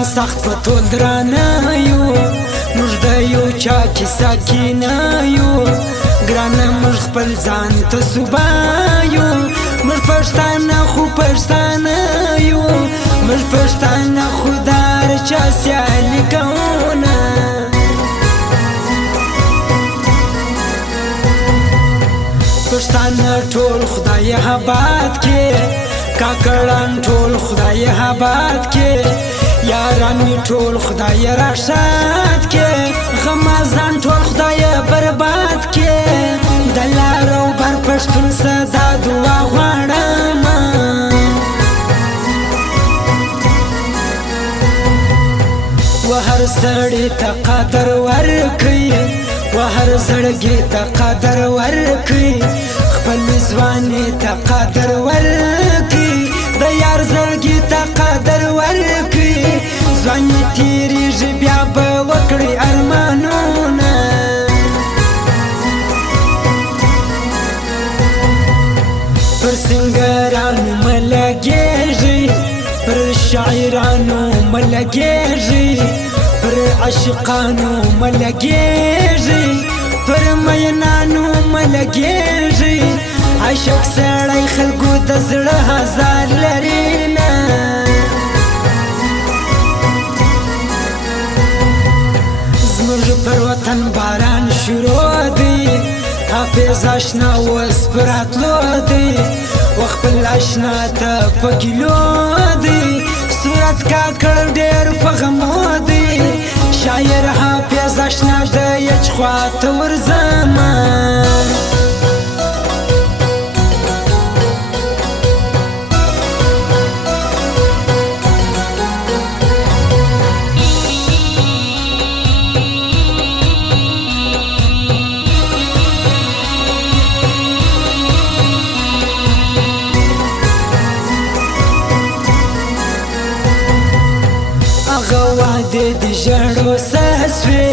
ژوند سخت په ټول درانه یو موږ د یو چا کیسه کې نه یو ګرانه موږ خپل ځان ته صوبا یو موږ پښتانه خو پښتانه یو موږ پښتانه خو د هر چا سیالي کوونه پښتانه ټول خدای آباد کې کاکړان ټول خدای آباد کې یاران می ټول خدای راشاد کې غمازان ټول خدای برباد کې د لارو بر پښتون صدا دعا غواړم وهر سړی ته قدر ورکړي وهر زړګي ته قدر ورکړي خپل ځواني ته قدر ورکړي د یار زړګي ته قدر ورکړي ځواني تیریږي بیا به وکړي ارمانونه پر سنګرانو ملګېږي پر شاعرانو ملګېږي پر عاشقانو ملګېږي پر مینانو ملګېږي عاشق سړی خلکو د زړه هزار لري نه زموږ پر وطن باران شروع دی حافظ اشنا اوس په راتلو دی وخپل اشنا ته په ګیلو دی صورت کاکړ ډېر په غمو دی شاعر حافظ اشنا د یچ خواته ورځمه هغه وعدې د ژړو ساسوې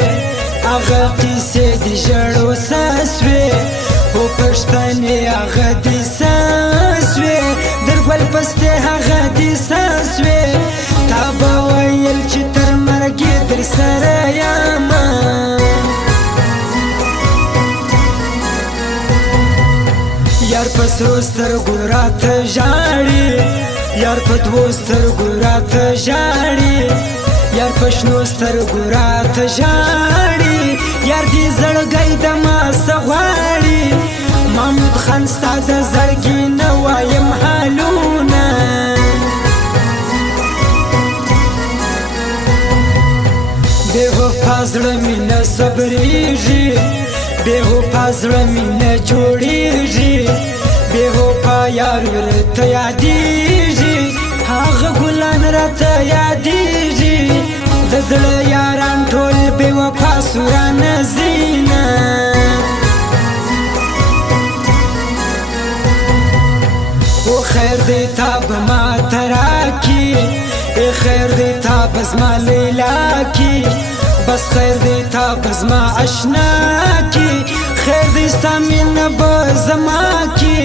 هغه قیسې د ژړو ساسوې خو پښتنې هغه د ساسوې درګل پستې هغه د ساسوې تا به ویل چې تر مرګې در سره یمه یار په سرو سترګو راته ژاړي یار په دوو سترګو راته ژاړي یار په شنو سترګو راته ژاړي یار دې زړګی د ما څه غواړي محمود خان ستا د زړګي نه وایم حالونه بې وفا زړه مې نه صبرېږي بې وفا زړه مې نه جوړېږي بې وفا یار ورته یادېږي هغه ګلان راته یادېږي د زړه یاران ټول بې وفا سورانه زینه او خیر دې تا به ماته راکړي ای خیر دې تا به زما لیلا کړي بس خیر دې تا به زما اشنا کړي خیر دې ستا مینه به زما کړي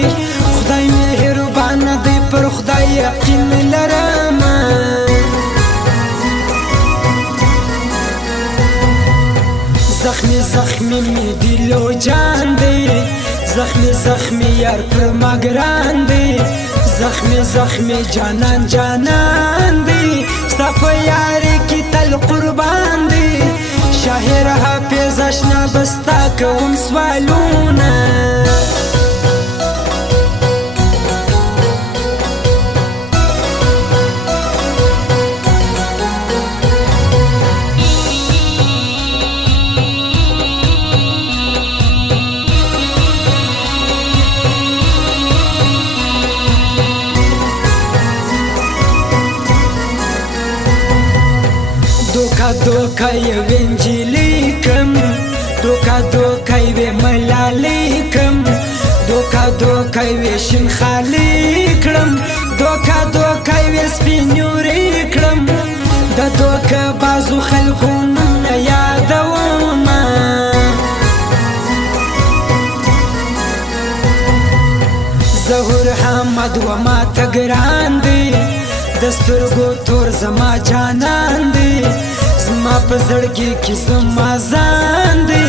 خدای مهربانه دی پر خدای یقین لرم زخمی زخمی می دلو جان دی زخمی زخمی یار پر ما ګران دی زخمی زخمی جانان جانان دی ستا په یاري کې تل قربان دی شاعر حافظ اشنا بستا کوم سوالونه دوکا یو انجلیکم دوکا یو ملالیکم دوکا یو شین خالیکم دوکا یو سپینوري کړم د دوکا بازو خلکو نه یادوم ظهور حمد و ما ته ګران دی دسترګو تور زما جانان دی زما په زړګي کې زما ځان دی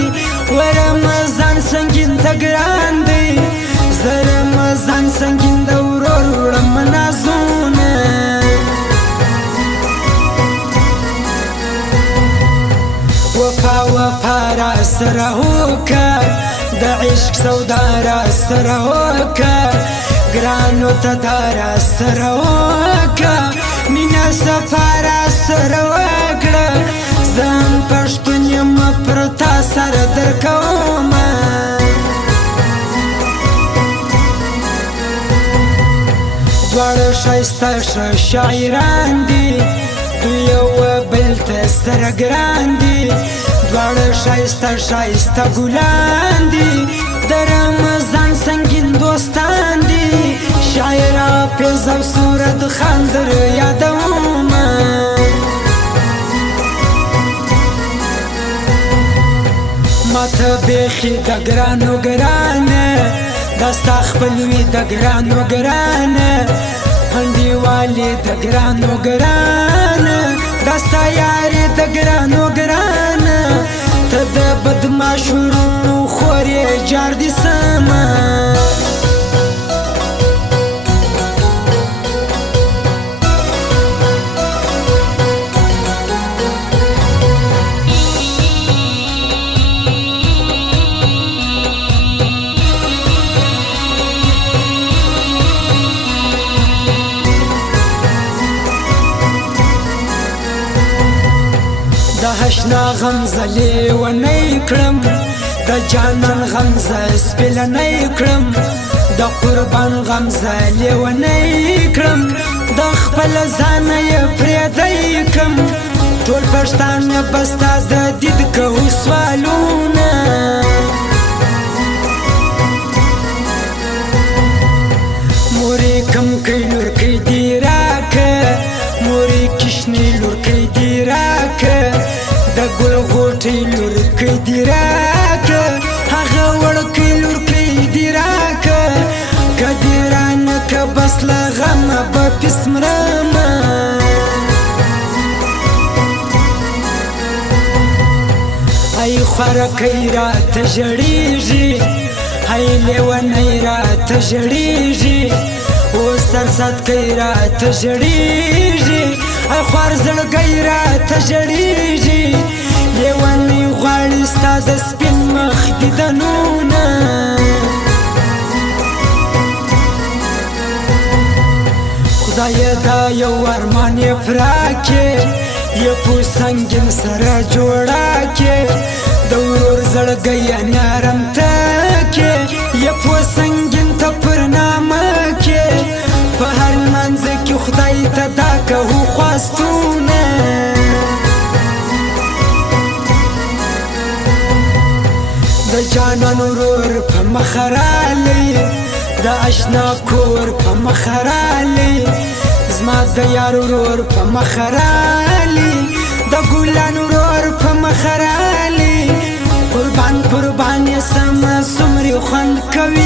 و رمضان سنگین ته ګران دی زه رمضان سنگین د ورور وړم نازونه وفا وفا را سره وکړه د عشق سودا را سره وکړه ګرانو ته دا را سره وکړه مینه صفا را سره وکړه زه هم پښتون یم پر تا سره درکومه دواړه ښایسته ښه شاعران دي دوی یو بل ته سره ګران دي دواړه ښایسته ښایسته ګلان دي د رمضان سنگین دوستان دي شاعر حافظ او صورت خان در یادومه ماته بیخي د ګرانو ګرانه دا ستا خپلوي د ګرانو ګرانه انډیوالي د ګرانو ګرانه دا ستا یاري د ګرانو ګرانه ته د بدماشورو خور یې جار دي سمه د هشنا غمزه لیونی کړم د جانان غمزه سپلنی کړم د قربان غمزه لیونی کړم د خپل ځان یې پرېدی کړم ټول پښتانه به ستا د دید کوو سوالونه مورې کم کوي لورکۍ دې راکړه مورې کشنې لورکۍ دې راکړه د ګل غوټۍ لورکۍ دې راکړه هغه وړکۍ لورکۍ دې راکړه که دې رانکړه بس له غمه به پیس مرمه ای خوارکۍ راته ژړېږي ای لیونۍ راته ژړېږي اوس سرسدکۍ راته ژړېږي ای خوار زړګۍ راته ژړېږي لیونۍ غواړي ستا د سپین مخ دیدنونه خدایه دا یو ارمان یې پوره کړې یې په سنګین سره جوړه کړې د ورور زړګۍ یې نرم ته کړې یې په سنګین ته پر نامه کړې په هر لمانځ کې خدای ته دا کوو خواستونه د جانان ورور په مخه رالی د اشنا کور په مخه رالی زما د یار ورور په مخه رالی د ګلان ورور په مخه رالی قربان قربان یې سمه څومره خوند کوي